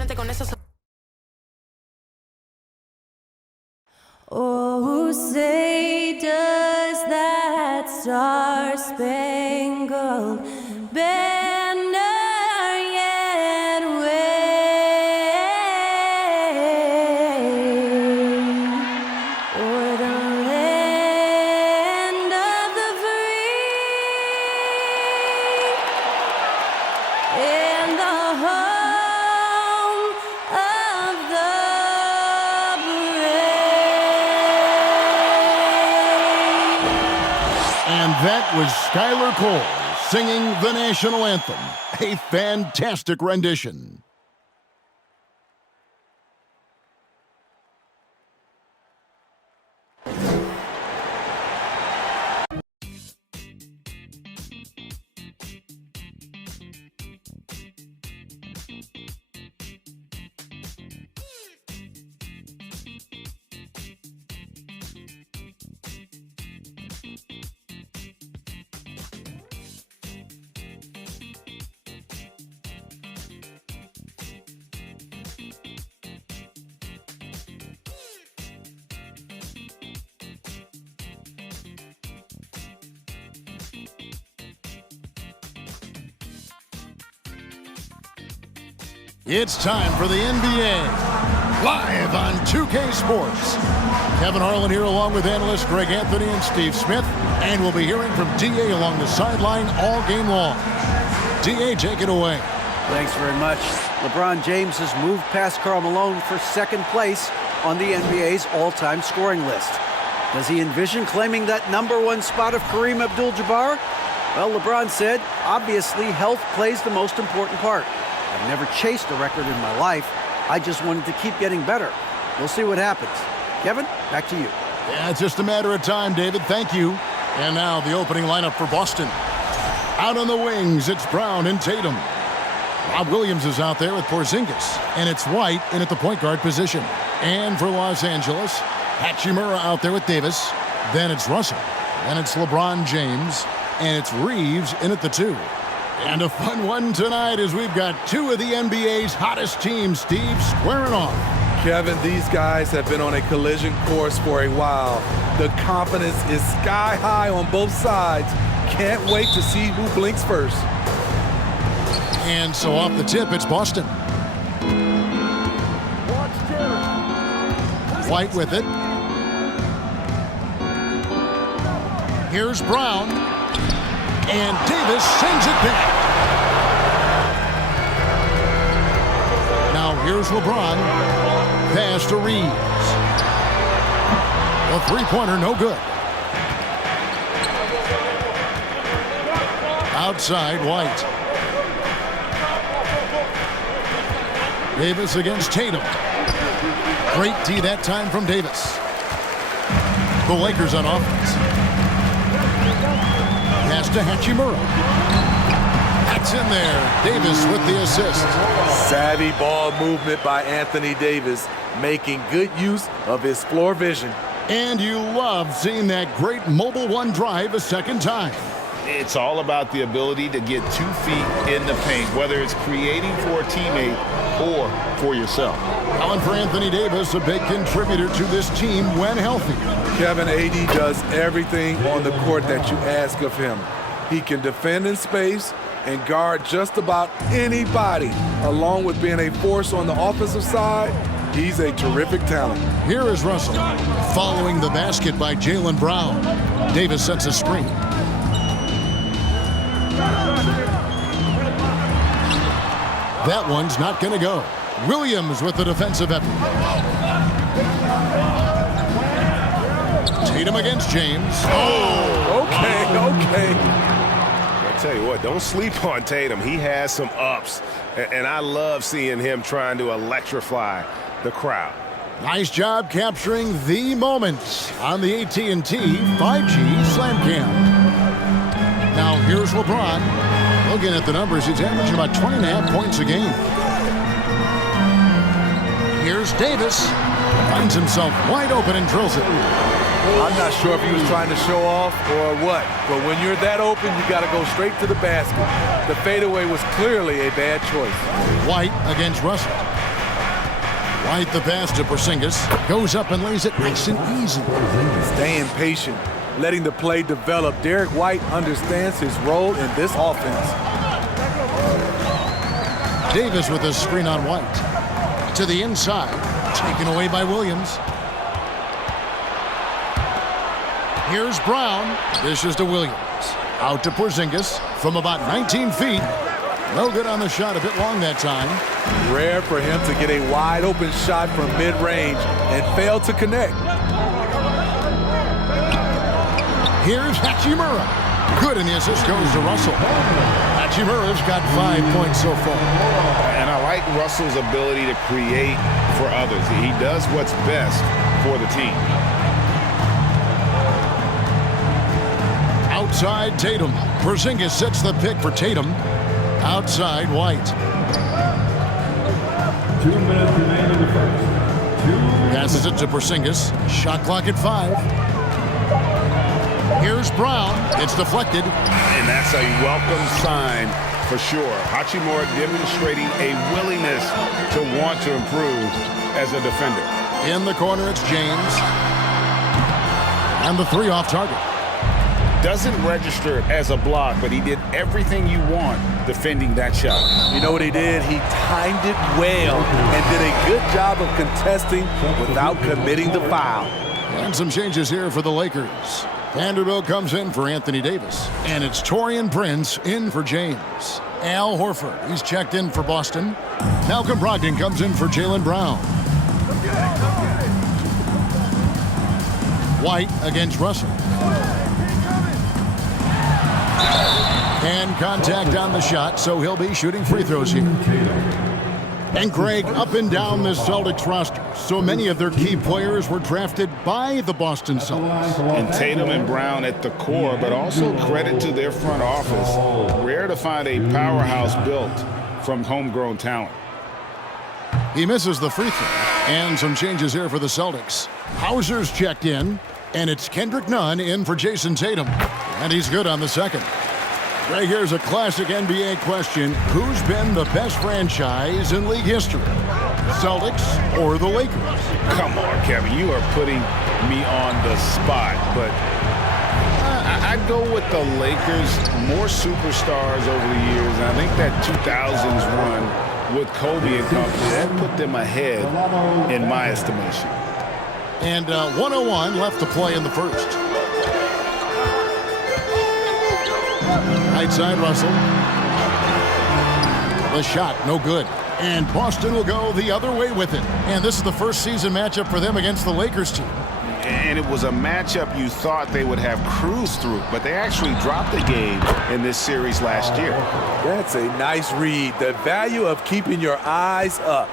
frente con esos. Oh, say does that star-spangled banner yet wave o'er the land of the free and the home of the And that was Skylar Cole singing the national anthem. A fantastic rendition. It's time for the NBA, live on 2K Sports. Kevin Harlan here along with analysts Greg Anthony and Steve Smith, and we'll be hearing from D.A. along the sideline all game long. D.A., take it away. Thanks very much. LeBron James has moved past Karl Malone for second place on the NBA's all-time scoring list. Does he envision claiming that #1 spot of Kareem Abdul-Jabbar? Well, LeBron said, obviously health plays the most important part. I've never chased a record in my life. I just wanted to keep getting better. We'll see what happens. Kevin, back to you. Yeah, it's just a matter of time, David. Thank you. And now the opening lineup for Boston. Out on the wings, it's Brown and Tatum. Rob Williams is out there with Porzingis. And it's White in at the point guard position. And for Los Angeles, Hachimura out there with Davis. Then it's Russell. Then it's LeBron James. And it's Reeves in at the 2. And a fun one tonight as we've got two of the NBA's hottest teams, Steve, squaring off. Kevin, these guys have been on a collision course for a while. The confidence is sky high on both sides. Can't wait to see who blinks first. And so off the tip, it's Boston. White with it. Here's Brown. And Davis sends it back. Now here's LeBron. Pass to Reeves. A three-pointer, no good. Outside, White. Davis against Tatum. Great D that time from Davis. The Lakers on offense. Pass to Hachimura. That's in there. Davis with the assist. Savvy ball movement by Anthony Davis, making good use of his floor vision. And you love seeing that great mobile one drive a second time. It's all about the ability to get 2 feet in the paint, whether it's creating for a teammate or for yourself. Alan, for Anthony Davis, a big contributor to this team when healthy. Kevin, AD does everything on the court that you ask of him. He can defend in space and guard just about anybody. Along with being a force on the offensive side, he's a terrific talent. Here is Russell, following the basket by Jaylen Brown. Davis sets a screen. That one's not going to go. Williams with the defensive effort. Tatum against James. Oh, okay. I tell you what, don't sleep on Tatum. He has some ups, and I love seeing him trying to electrify the crowd. Nice job capturing the moments on the AT&T 5G Slam Cam. Now here's LeBron. Looking at the numbers, he's averaging about 20.5 points a game. Here's Davis. Finds himself wide open and drills it. I'm not sure if he was trying to show off or what, but when you're that open, you got to go straight to the basket. The fadeaway was clearly a bad choice. White against Russell. White the pass to Porzingis. Goes up and lays it nice and easy. Staying patient, letting the play develop. Derek White understands his role in this offense. Davis with a screen on White. To the inside. Taken away by Williams. Here's Brown. Dishes to Williams. Out to Porzingis from about 19 feet. No good on the shot. A bit long that time. Rare for him to get a wide open shot from mid-range and fail to connect. Here's Hachimura. Good, and the assist goes to Russell. Hachimura's got 5 points so far. And I like Russell's ability to create for others. He does what's best for the team. Outside Tatum. Porzingis sets the pick for Tatum. Outside White. 2 minutes remaining in the first. Passes it to Porzingis. Shot clock at 5. Here's Brown. It's deflected. And that's a welcome sign for sure. Hachimura demonstrating a willingness to want to improve as a defender. In the corner, it's James. And the 3 off target. Doesn't register as a block, but he did everything you want defending that shot. You know what he did? He timed it well and did a good job of contesting without committing the foul. And some changes here for the Lakers. Vanderbilt comes in for Anthony Davis. And it's Taurean Prince in for James. Al Horford, he's checked in for Boston. Malcolm Brogdon comes in for Jaylen Brown. White against Russell. And contact on the shot, so he'll be shooting free throws here. And Greg, up and down the Celtics roster, so many of their key players were drafted by the Boston Celtics. And Tatum and Brown at the core, but also credit to their front office. Rare to find a powerhouse built from homegrown talent. He misses the free throw. And some changes here for the Celtics. Hauser's checked in, and it's Kendrick Nunn in for Jason Tatum. And he's good on the second. Right here's a classic NBA question. Who's been the best franchise in league history? Celtics or the Lakers? Come on, Kevin. You are putting me on the spot, but I'd go with the Lakers. More superstars over the years, and I think that 2000s run with Kobe and company, that put them ahead in my estimation. And 101 left to play in the first. Right side, Russell. The shot, no good. And Boston will go the other way with it. And this is the first season matchup for them against the Lakers team. And it was a matchup you thought they would have cruised through, but they actually dropped the game in this series last year. That's a nice read. The value of keeping your eyes up.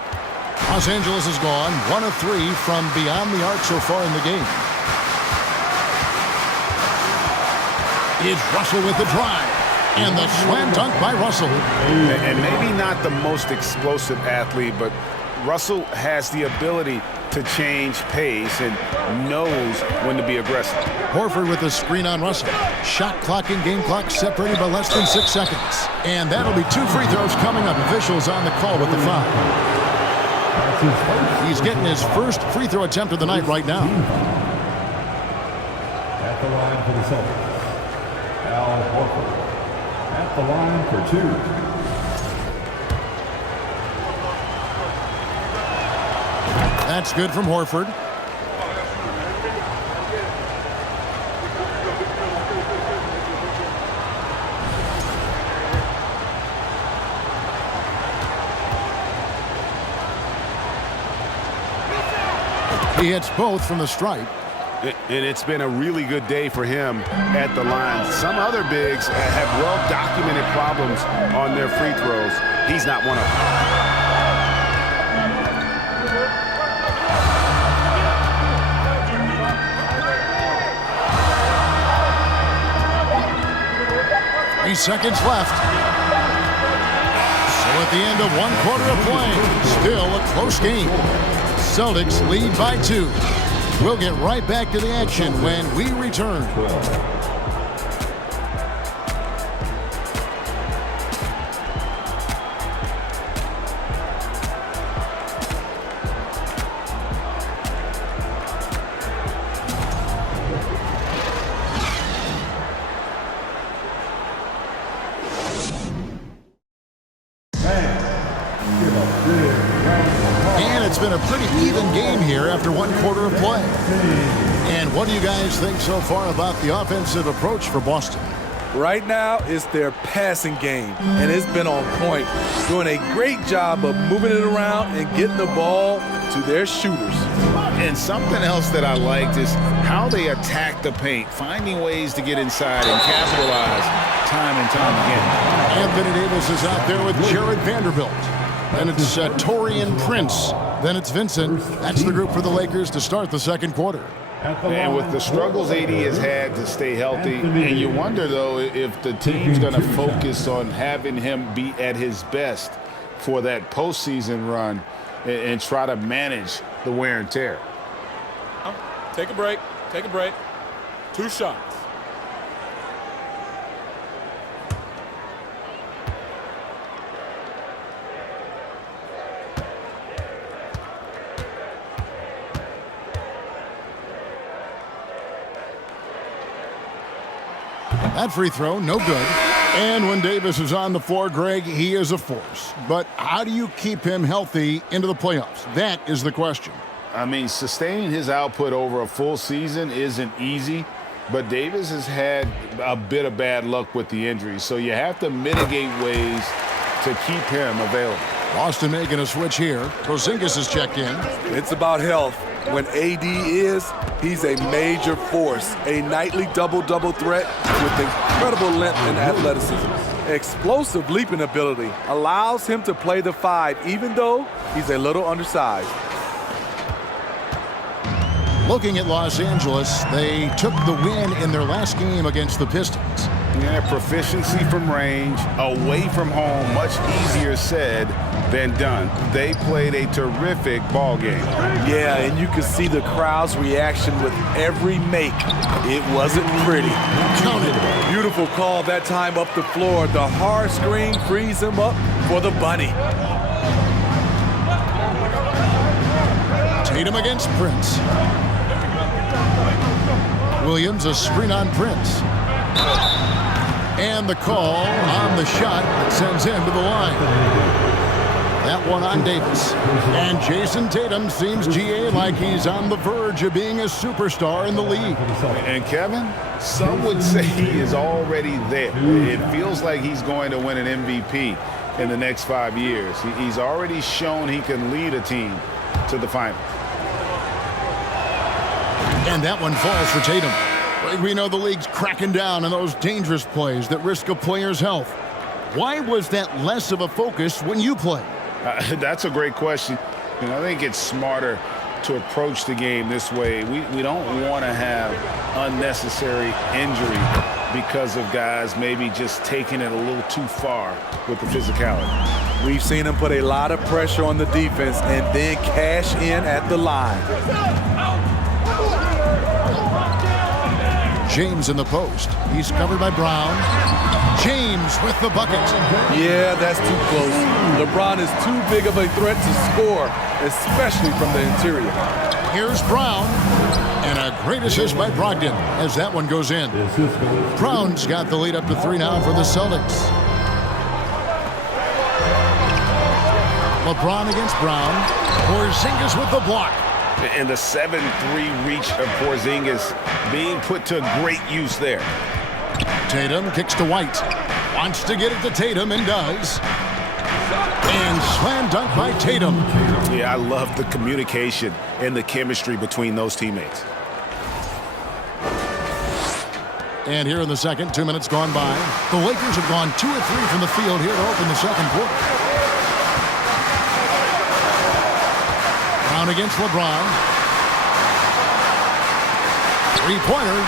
Los Angeles is gone 1 of 3 from beyond the arc so far in the game. It's Russell with the drive. And the slam dunk by Russell. And maybe not the most explosive athlete, but Russell has the ability to change pace and knows when to be aggressive. Horford with the screen on Russell. Shot clock and game clock separated by less than 6 seconds. And that'll be 2 free throws coming up. Officials on the call with the foul. He's getting his first free throw attempt of the night right now. At the line for the Celtics, Al Horford. At the line for 2. That's good from Horford. He hits both from the stripe. And it's been a really good day for him at the line. Some other bigs have well-documented problems on their free throws. He's not one of them. Three seconds left. So at the end of 1 quarter of play, still a close game. Celtics lead by 2. We'll get right back to the action when we return. And it's been a pretty even game here after one quarter of play. And what do you guys think so far about the offensive approach for Boston? Right now, it's their passing game, and it's been on point, doing a great job of moving it around and getting the ball to their shooters. And something else that I liked is how they attack the paint, finding ways to get inside and capitalize time and time again. Anthony Davis is out there with Jared Vanderbilt. Then it's Taurean Prince. Then it's Vincent. That's the group for the Lakers to start the second quarter. And with the struggles AD has had to stay healthy, and you wonder, though, if the team's going to focus on having him be at his best for that postseason run and try to manage the wear and tear. Take a break. Take a break. 2 shots. That free throw, no good. And when Davis is on the floor, Greg, he is a force. But how do you keep him healthy into the playoffs? That is the question. I mean, sustaining his output over a full season isn't easy, but Davis has had a bit of bad luck with the injuries, so you have to mitigate ways to keep him available. Boston making a switch here. Porzingis is checked in. It's about health. When AD is, he's a major force, a nightly double-double threat with incredible length and athleticism. Explosive leaping ability allows him to play the 5, even though he's a little undersized. Looking at Los Angeles, they took the win in their last game against the Pistons. Yeah, proficiency from range, away from home, much easier said than done. They played a terrific ball game. Yeah, and you could see the crowd's reaction with every make. It wasn't pretty. Counted. Beautiful call that time up the floor. The hard screen frees him up for the bunny. Tatum against Prince. Williams, a screen on Prince. And the call on the shot that sends him to the line. That one on Davis. And Jason Tatum seems, GA, like he's on the verge of being a superstar in the league. And Kevin, some would say he is already there. It feels like he's going to win an MVP in the next 5 years. He's already shown he can lead a team to the finals. And that one falls for Tatum. We know the league's cracking down on those dangerous plays that risk a player's health. Why was that less of a focus when you play? That's a great question. And I think it's smarter to approach the game this way. We don't want to have unnecessary injury because of guys maybe just taking it a little too far with the physicality. We've seen him put a lot of pressure on the defense and then cash in at the line. James in the post. He's covered by Brown. James with the bucket. Yeah, that's too close. LeBron is too big of a threat to score, especially from the interior. Here's Brown. And a great assist by Brogdon as that one goes in. Brown's got the lead up to 3 now for the Celtics. LeBron against Brown. Porzingis with the block. And the 7-3 reach of Porzingis being put to great use there. Tatum kicks to White. Wants to get it to Tatum and does. And slam dunk by Tatum. Yeah, I love the communication and the chemistry between those teammates. And here in the second, 2 minutes gone by. The Lakers have gone 2 of 3 from the field here to open the second quarter. Brown against LeBron. Three-pointer.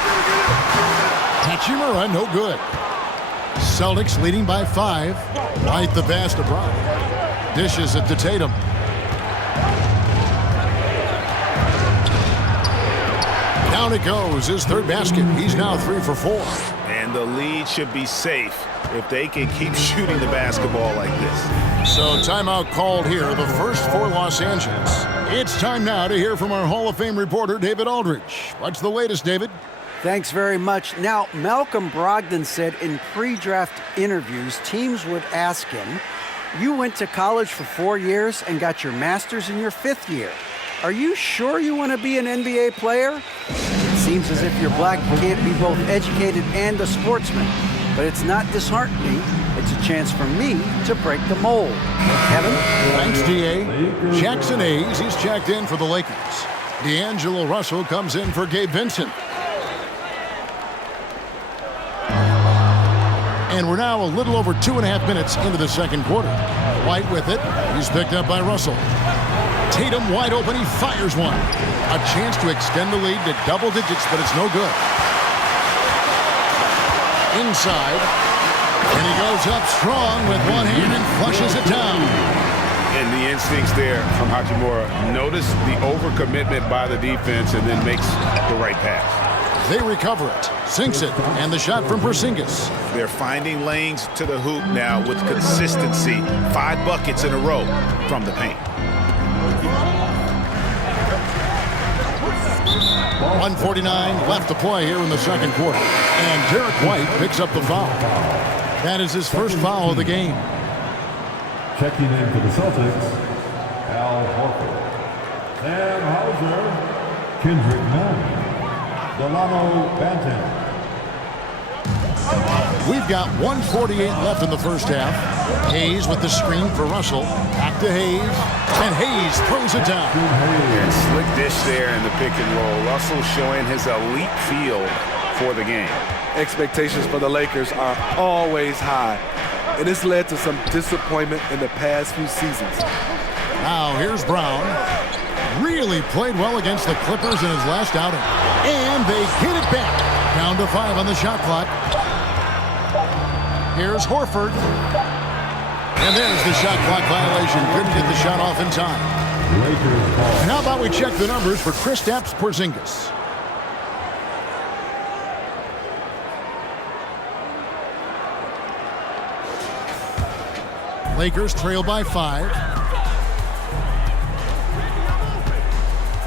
Hachimura, no good. Celtics leading by 5. White the pass to Brown. Dishes it to Tatum. Down it goes, his third basket. He's now 3 for 4. And the lead should be safe if they can keep shooting the basketball like this. So timeout called here, the first for Los Angeles. It's time now to hear from our Hall of Fame reporter, David Aldridge. What's the latest, David? Thanks very much. Now, Malcolm Brogdon said in pre-draft interviews, teams would ask him, You went to college for 4 years and got your master's in your 5th year. Are you sure you want to be an NBA player? It seems as if you're black and can't be both educated and a sportsman. But it's not disheartening. It's a chance for me to break the mold. Kevin? Thanks, D.A. Jackson Hayes, he's checked in for the Lakers. D'Angelo Russell comes in for Gabe Vincent. And we're now a little over 2.5 minutes into the second quarter. White with it. He's picked up by Russell. Tatum wide open. He fires one. A chance to extend the lead to double digits, but it's no good. Inside. And he goes up strong with one hand and flushes it down. And the instincts there from Hachimura. Notice the overcommitment by the defense and then makes the right pass. They recover it, sinks it, and the shot from Porzingis. They're finding lanes to the hoop now with consistency. 5 buckets in a row from the paint. 1:49 left to play here in the second quarter. And Derek White picks up the foul. That is his first foul of the game. Checking in for the Celtics, Al Horford. Sam Hauser, Kendrick Nunn, Delano Banton. We've got 1:48 left in the first half. Hayes with the screen for Russell. Back to Hayes. And Hayes throws it down. And slick dish there in the pick and roll. Russell showing his elite feel for the game. Expectations for the Lakers are always high, and it's led to some disappointment in the past few seasons. Now here's Brown. Really played well against the Clippers in his last outing. And they get it back. Down to 5 on the shot clock. Here's Horford. And there's the shot clock violation. Couldn't get the shot off in time. And how about we check the numbers for Kristaps Porzingis? Lakers trail by 5.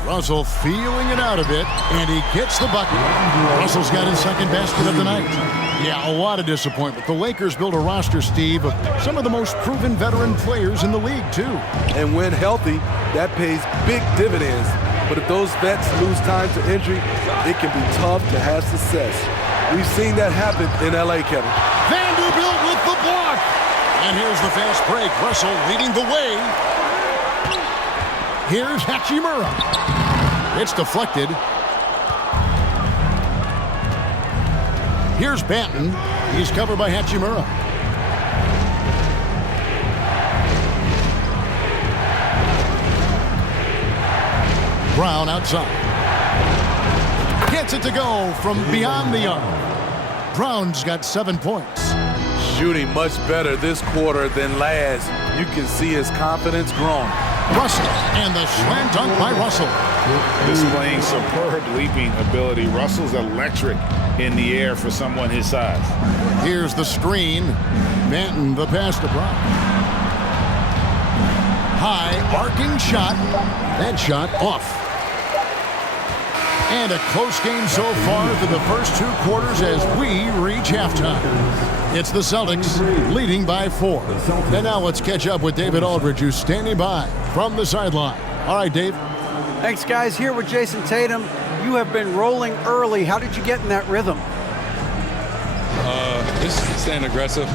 Russell feeling it out a bit, and he gets the bucket. Russell's got his second basket of the night. Yeah, a lot of disappointment. The Lakers built a roster, Steve, of some of the most proven veteran players in the league, too. And when healthy, that pays big dividends. But if those vets lose time to injury, it can be tough to have success. We've seen that happen in L.A., Kevin. Vanderbilt with the block. And here's the fast break. Russell leading the way. Here's Hachimura. It's deflected. Here's Banton. He's covered by Hachimura. Brown outside. Gets it to go from beyond the arc. Brown's got 7 points. Shooting much better this quarter than last. You can see his confidence growing. Russell, and the slam dunk by Russell. Displaying superb leaping ability. Russell's electric in the air for someone his size. Here's the screen. Banton, the pass to Brown. High arcing shot. That shot off. And a close game so far through the first 2 quarters as we reach halftime. It's the Celtics leading by 4. And now let's catch up with David Aldridge, who's standing by from the sideline. All right, Dave. Thanks, guys. Here with Jason Tatum. You have been rolling early. How did you get in that rhythm? Just staying aggressive.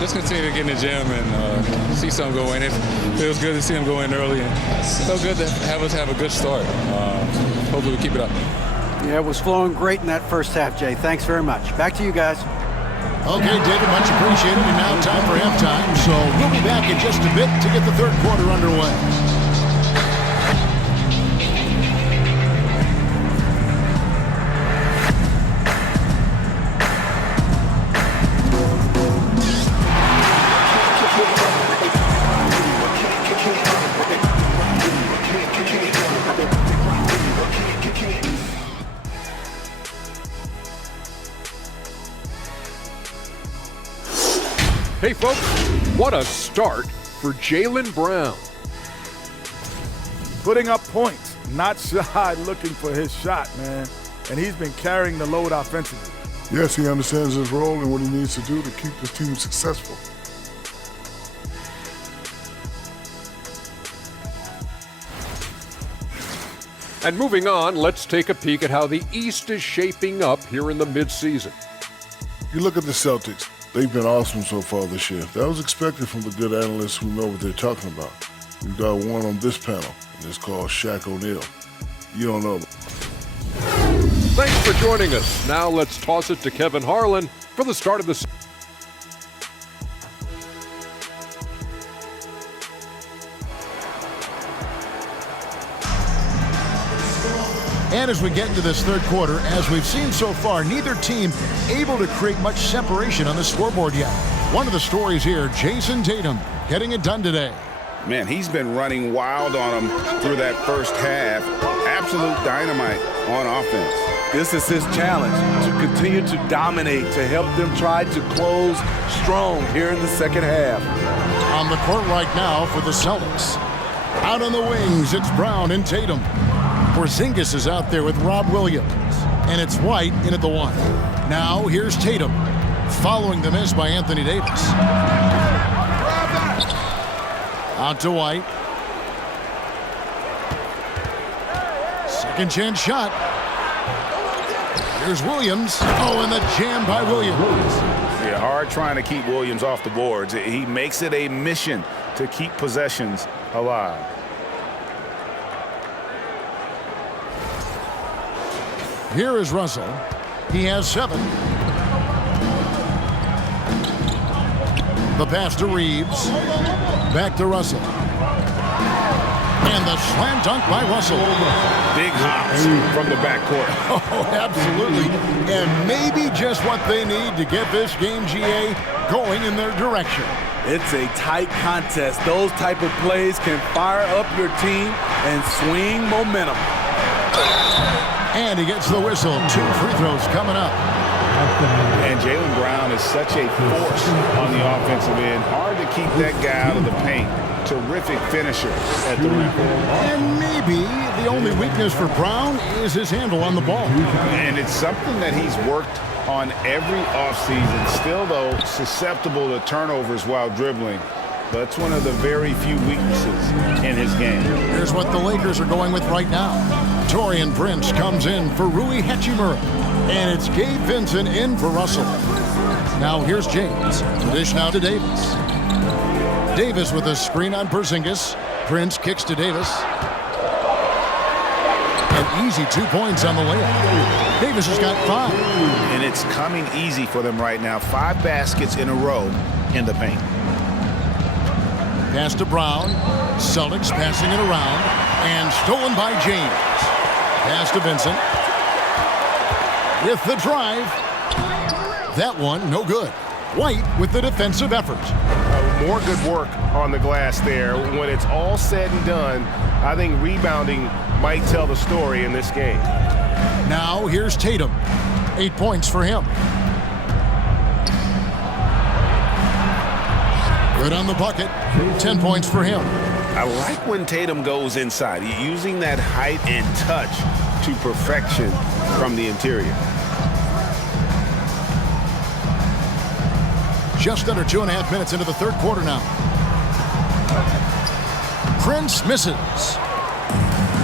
Just continue to get in the gym and see something go in. It feels good to see him go in early. And so good to have us have a good start. Hopefully we keep it up. Yeah, it was flowing great in that first half, Jay. Thanks very much. Back to you guys. Okay, David, much appreciated. And now time for halftime. So we'll be back in just a bit to get the third quarter underway. Hey folks, what a start for Jaylen Brown. Putting up points, not shy looking for his shot, man. And he's been carrying the load offensively. Yes, he understands his role and what he needs to do to keep his team successful. And moving on, let's take a peek at how the East is shaping up here in the midseason. You look at the Celtics. They've been awesome so far this year. That was expected from the good analysts who know what they're talking about. We've got one on this panel, and it's called Shaq O'Neal. You don't know. Thanks for joining us. Now let's toss it to Kevin Harlan for the start of the season. And as we get into this third quarter, as we've seen so far, neither team able to create much separation on the scoreboard yet. One of the stories here, Jason Tatum getting it done today. Man, he's been running wild on him through that first half. Absolute dynamite on offense. This is his challenge, to continue to dominate, to help them try to close strong here in the second half. On the court right now for the Celtics. Out on the wings, it's Brown and Tatum. Porzingis is out there with Rob Williams. And it's White in at the one. Now here's Tatum, following the miss by Anthony Davis. Out to White. Second chance shot. Here's Williams. Oh, and the jam by Williams. Yeah, hard trying to keep Williams off the boards. He makes it a mission to keep possessions alive. Here is Russell. He has 7. The pass to Reeves. Back to Russell. And the slam dunk by Russell. Big hops from the backcourt. Oh, absolutely. And maybe just what they need to get this game, GA, going in their direction. It's a tight contest. Those type of plays can fire up your team and swing momentum. And he gets the whistle. 2 free throws coming up. And Jaylen Brown is such a force on the offensive end. Hard to keep that guy out of the paint. Terrific finisher at the rim. And maybe the only weakness for Brown is his handle on the ball. And it's something that he's worked on every offseason. Still, though, susceptible to turnovers while dribbling. That's one of the very few weaknesses in his game. Here's what the Lakers are going with right now. Taurean Prince comes in for Rui Hachimura. And it's Gabe Vincent in for Russell. Now here's James. The dish now to Davis. Davis with a screen on Porzingis. Prince kicks to Davis. An easy 2 points on the layup. Davis has got 5. And it's coming easy for them right now. 5 baskets in a row in the paint. Pass to Brown. Celtics passing it around. And stolen by James. Pass to Vincent. With the drive. That one, no good. White with the defensive effort. More good work on the glass there. When it's all said and done, I think rebounding might tell the story in this game. Now here's Tatum. 8 points for him. Good on the bucket. 10 points for him. I like when Tatum goes inside. He's using that height and touch to perfection from the interior. Just under 2.5 minutes into the third quarter now. Prince misses.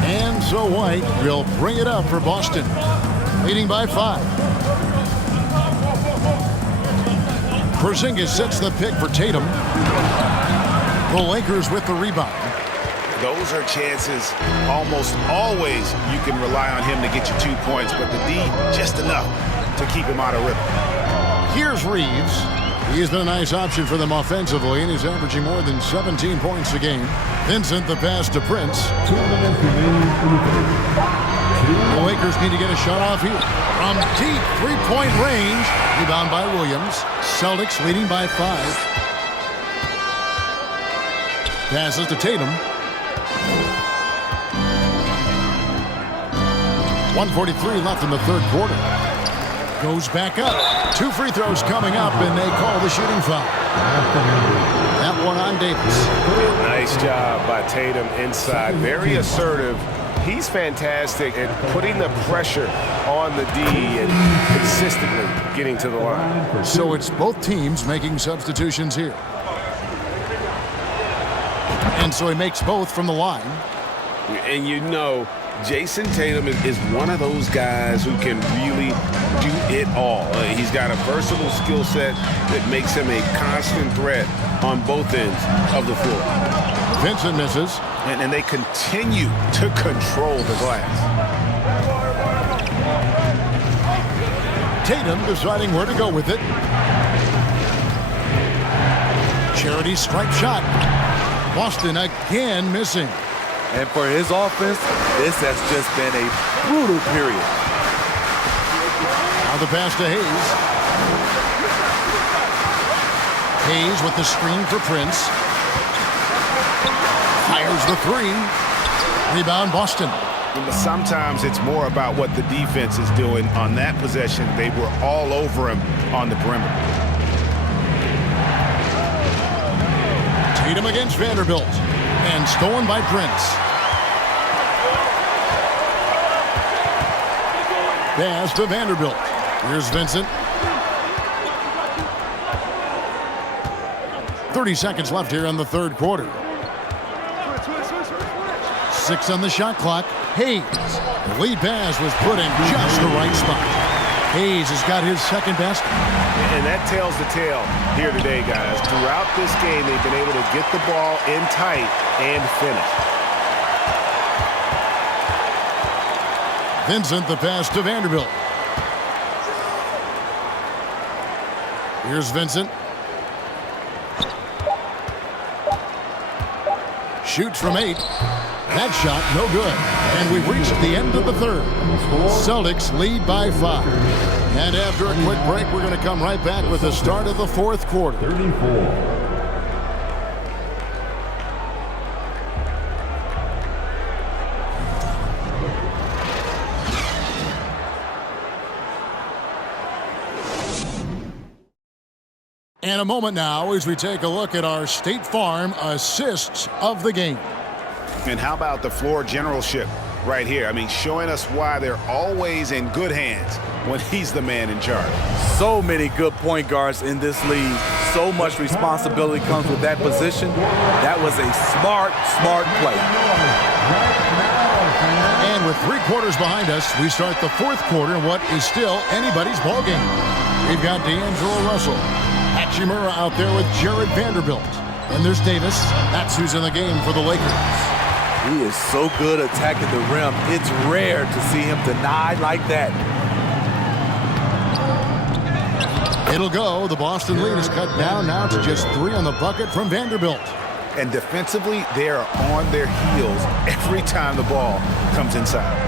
And so White will bring it up for Boston. Leading by 5. Porzingis sets the pick for Tatum. The Lakers with the rebound. Those are chances almost always you can rely on him to get you 2 points, but the D just enough to keep him out of rhythm. Here's Reeves. He's been a nice option for them offensively, and he's averaging more than 17 points a game. Vincent the pass to Prince. 2 minutes remaining in the third. The Lakers need to get a shot off here. From deep three-point range. Rebound by Williams. Celtics leading by 5. Passes to Tatum. 1:43 left in the third quarter. Goes back up. 2 free throws coming up, and they call the shooting foul. That one on Davis. Nice job by Tatum inside. Very assertive. He's fantastic at putting the pressure on the D and consistently getting to the line. So it's both teams making substitutions here. And so he makes both from the line. And you know Jason Tatum is one of those guys who can really do it all. He's got a versatile skill set that makes him a constant threat on both ends of the floor. Vincent misses. And they continue to control the glass. Tatum deciding where to go with it. Charity stripe shot. Boston again missing. And for his offense, this has just been a brutal period. Now the pass to Hayes. Hayes with the screen for Prince. Fires the three. Rebound Boston. Sometimes it's more about what the defense is doing. On that possession, they were all over him on the perimeter. Tatum against Vanderbilt. And stolen by Prince. Pass to Vanderbilt. Here's Vincent. 30 seconds left here in the third quarter. 6 on the shot clock. Hayes. The lead pass was put in just the right spot. Hayes has got his second basket. And that tells the tale here today, guys. Throughout this game, they've been able to get the ball in tight and finish. Vincent, the pass to Vanderbilt. Here's Vincent. Shoots from 8. That shot, no good. And we've reached the end of the third. Celtics lead by 5. And after a quick break, we're going to come right back with the start of the fourth quarter. 34. And a moment now as we take a look at our State Farm assists of the game. And how about the floor generalship right here? I mean, showing us why they're always in good hands when he's the man in charge. So many good point guards in this league. So much responsibility comes with that position. That was a smart play. And with 3 quarters behind us, we start the fourth quarter in what is still anybody's ball game. We've got D'Angelo Russell. Hachimura out there with Jared Vanderbilt. And there's Davis. That's who's in the game for the Lakers. He is so good attacking the rim. It's rare to see him denied like that. It'll go. The Boston lead is cut down now to just 3 on the bucket from Vanderbilt. And defensively, they are on their heels every time the ball comes inside.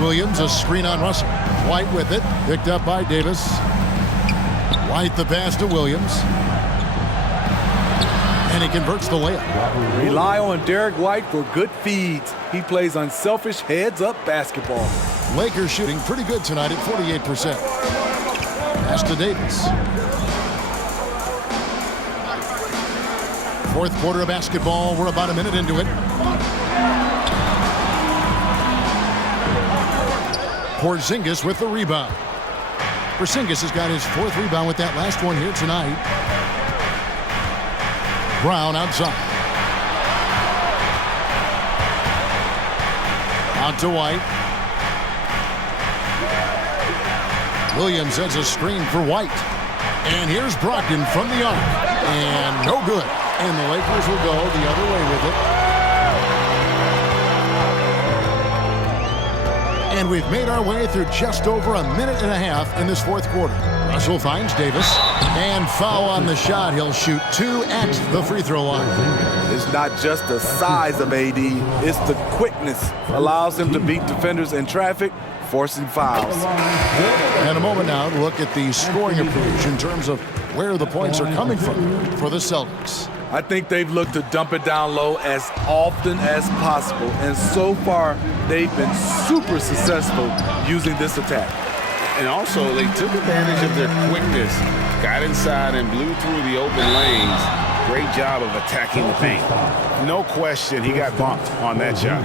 Williams, a screen on Russell. White with it. Picked up by Davis. White the pass to Williams. And he converts the layup. Rely on Derek White for good feeds. He plays unselfish heads-up basketball. Lakers shooting pretty good tonight at 48%. Pass to Davis. Fourth quarter of basketball. We're about a minute into it. Porzingis with the rebound. Porzingis has got his 4th rebound with that last one here tonight. Brown outside. Out to White. Williams has a screen for White. And here's Brogdon from the arc. And no good. And the Lakers will go the other way with it. And we've made our way through just over a minute and a half in this fourth quarter. Russell finds Davis. And foul on the shot. He'll shoot 2 at the free throw line. It's not just the size of AD. It's the quickness. Allows him to beat defenders in traffic, forcing fouls. And a moment now to look at the scoring approach in terms of where the points are coming from for the Celtics. I think they've looked to dump it down low as often as possible. And so far, they've been super successful using this attack. And also, they took advantage of their quickness, got inside and blew through the open lanes. Great job of attacking the paint. No question, he got bumped on that shot.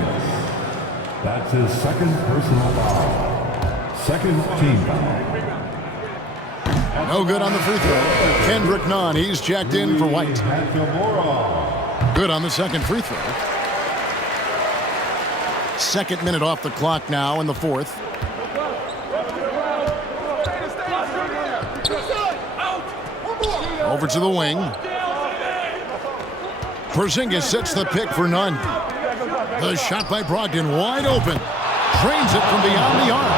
That's his 2nd personal foul. 2nd team foul. No good on the free throw. Kendrick Nunn, he's checked in for White. Good on the 2nd free throw. Second minute off the clock now in the fourth. Over to the wing. Porzingis sets the pick for none. The shot by Brogdon wide open. Drains it from beyond the arc.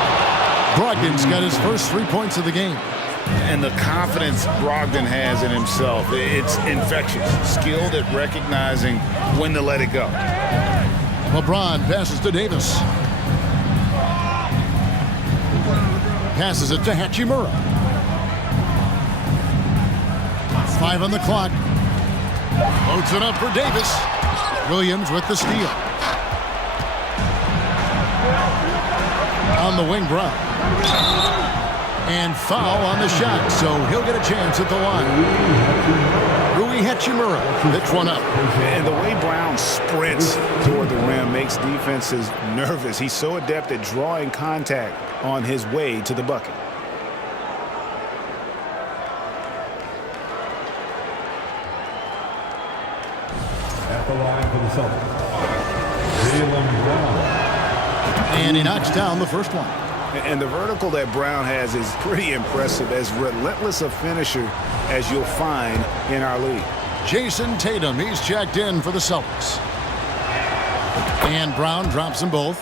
Brogdon's got his first 3 points of the game. And the confidence Brogdon has in himself, it's infectious. Skilled at recognizing when to let it go. LeBron passes to Davis. Passes it to Hachimura. 5 on the clock. Loads it up for Davis. Williams with the steal. On the wing, Brown. And foul on the shot, so he'll get a chance at the line. Rui Hachimura picks one up. And the way Brown sprints toward the rim makes defenses nervous. He's so adept at drawing contact on his way to the bucket. At the line for the Celtics, Jaylen Brown. And he knocks down the first one. And the vertical that Brown has is pretty impressive, as relentless a finisher as you'll find in our league. Jason Tatum, he's checked in for the Celtics. And Brown drops them both.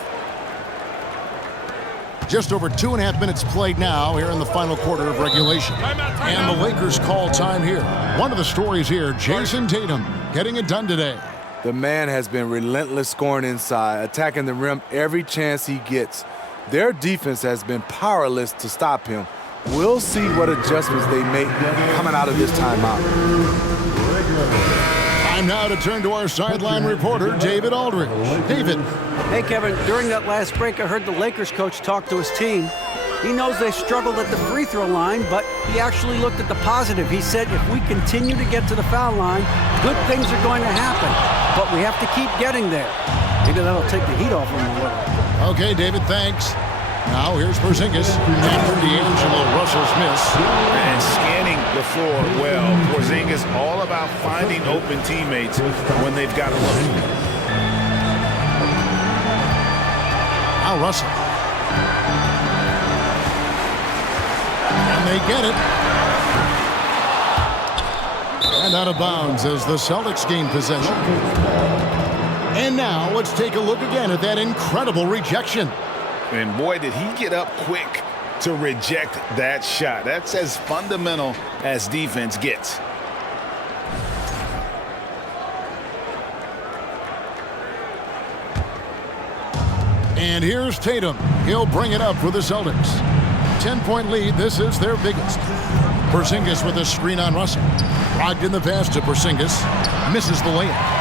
Just over 2.5 minutes played now here in the final quarter of regulation. And the Lakers call time here. One of the stories here, Jason Tatum getting it done today. The man has been relentless scoring inside, attacking the rim every chance he gets. Their defense has been powerless to stop him. We'll see what adjustments they make coming out of this timeout. Time now to turn to our sideline reporter, David Aldridge. David. Hey, Kevin, during that last break, I heard the Lakers coach talk to his team. He knows they struggled at the free throw line, but he actually looked at the positive. He said, if we continue to get to the foul line, good things are going to happen. But we have to keep getting there. Maybe that'll take the heat off him a little. Okay, David, thanks. Now here's Porzingis after D'Angelo Russell's miss. And scanning the floor well. Porzingis all about finding open teammates when they've got a look. Now Russell. And they get it. And out of bounds as the Celtics gain possession. And now let's take a look again at that incredible rejection. And boy, did he get up quick to reject that shot. That's as fundamental as defense gets. And here's Tatum. He'll bring it up for the Celtics. 10-point lead. This is their biggest. Porzingis with a screen on Russell. Brogdon the pass to Porzingis. Misses the layup.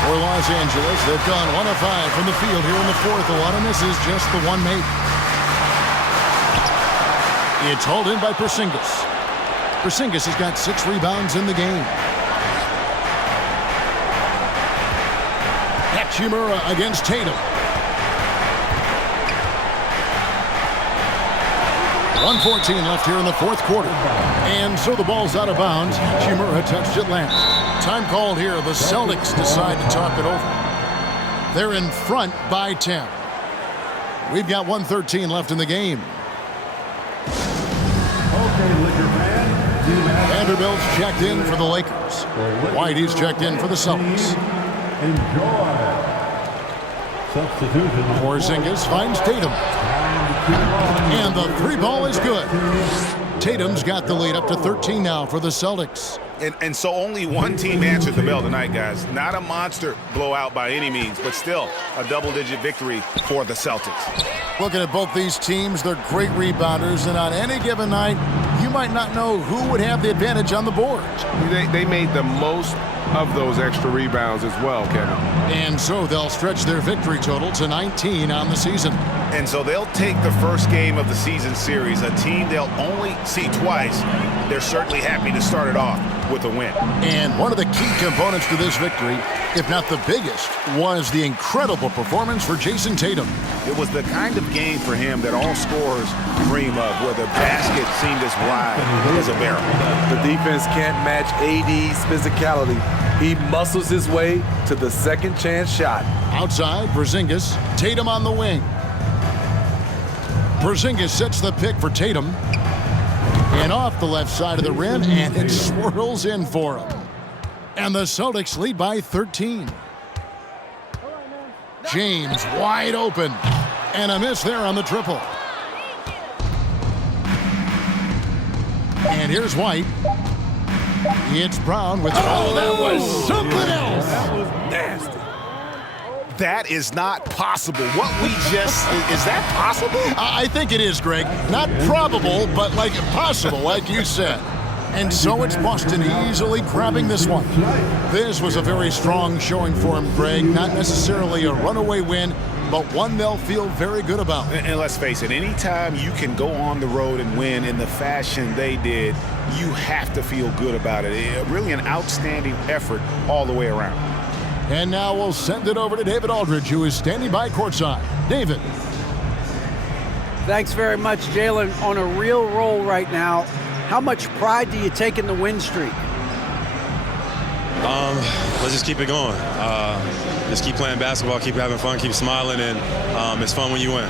For Los Angeles, they've gone 1 of 5 from the field here in the fourth. A lot of misses, just the one made. It's hauled in by Porzingis. Porzingis has got 6 rebounds in the game. Hachimura against Tatum. 1:14 left here in the fourth quarter. And so the ball's out of bounds. Hachimura touched it last. Time called here. The Celtics decide to talk it over. They're in front by 10. We've got 1:13 left in the game. Okay, Laker fan. Vanderbilt's checked in for the Lakers. Whitey's checked in for the Celtics. Enjoy. Substitution. Porzingis finds Tatum. And the 3 ball is good. Tatum's got the lead up to 13 now for the Celtics. And so only one team answered the bell tonight, guys. Not a monster blowout by any means, but still a double-digit victory for the Celtics. Looking at both these teams, they're great rebounders, and on any given night, you might not know who would have the advantage on the board. They made the most of those extra rebounds as well, Kevin. And so they'll stretch their victory total to 19 on the season. And so they'll take the first game of the season series, a team they'll only see twice. They're certainly happy to start it off with a win. And one of the key components to this victory, if not the biggest, was the incredible performance for Jason Tatum. It was the kind of game for him that all scorers dream of, where the basket seemed as wide as a barrel. The defense can't match AD's physicality. He muscles his way to the second chance shot. Outside, Porzingis. Tatum on the wing. Porzingis sets the pick for Tatum. And off the left side of the rim, and it swirls in for him. And the Celtics lead by 13. James wide open. And a miss there on the triple. And here's White. It's Brown with... Oh, that was something else. That was nasty. That is not possible. What we just... is that possible? I think it is, Greg. Not probable, but like possible, like you said. And so it's Boston easily grabbing this one. This was a very strong showing for him, Greg. Not necessarily a runaway win, but one they'll feel very good about. And let's face it, anytime you can go on the road and win in the fashion they did, you have to feel good about it. Really an outstanding effort all the way around. And now we'll send it over to David Aldridge, who is standing by courtside. David. Thanks very much, Jalen. On a real roll right now. How much pride do you take in the win streak? Let's just keep it going. Just keep playing basketball, keep having fun, keep smiling, and it's fun when you win.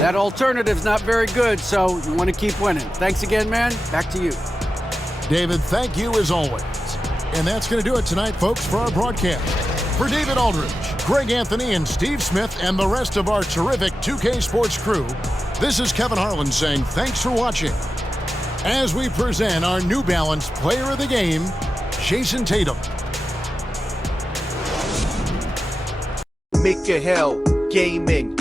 That alternative's not very good, so you want to keep winning. Thanks again, man. Back to you. David, thank you as always. And that's going to do it tonight, folks, for our broadcast. For David Aldridge, Greg Anthony, and Steve Smith, and the rest of our terrific 2K Sports crew, this is Kevin Harlan saying thanks for watching. As we present our New Balance Player of the Game, Jason Tatum. Make your hell gaming.